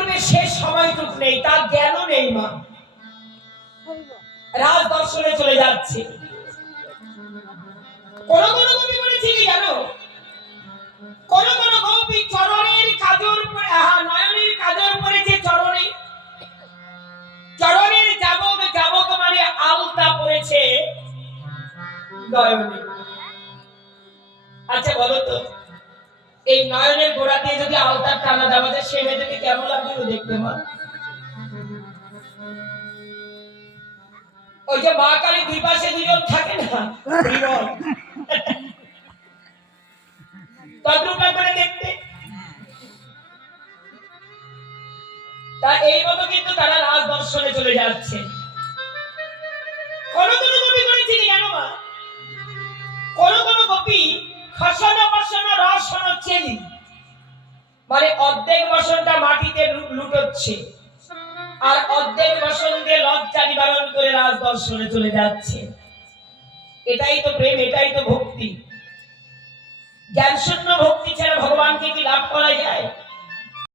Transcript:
করবে সে সময়টুক নেই, তার জ্ঞানও নেই মা, রাজ দর্শনে চলে যাচ্ছে। কোন কোন কবি বলেছে কি জানো, কোন কোন গোপী চরণের কাজর নয়নের কাজর পড়েছে চরণে, চরণের যাবক যাবক মানে আলতা পড়েছে নয়নে। আচ্ছা বলো তো, এই নয়নের গোড়া দিয়ে যদি আলতার টানা দেওয়া যায়, সে মেয়েটাকে কেমন লাগবে দেখতে মা? ওই যে মা কালী দুই পাশে দুজন থাকে না, তদ্রূপ করে দেখতে। তা এই মতো কিন্তু তারা রাজ দর্শনে চলে যাচ্ছে। কোন কোন কবি বলেছিলেন জানো মা, কোন কোন কবি খসন বসন রসন চেলি, মানে অর্ধেক বসনটা মাটিতে লুটোচ্ছে আর অর্ধেক বসন দিয়ে লজ্জা নিবারণ করে রাজ দর্শনে চলে যাচ্ছে। এটাই তো প্রেম, এটাই তো ভক্তি। জ্ঞান শূন্য ভক্তি ছাড়া ভগবানকে কি লাভ করা যায়?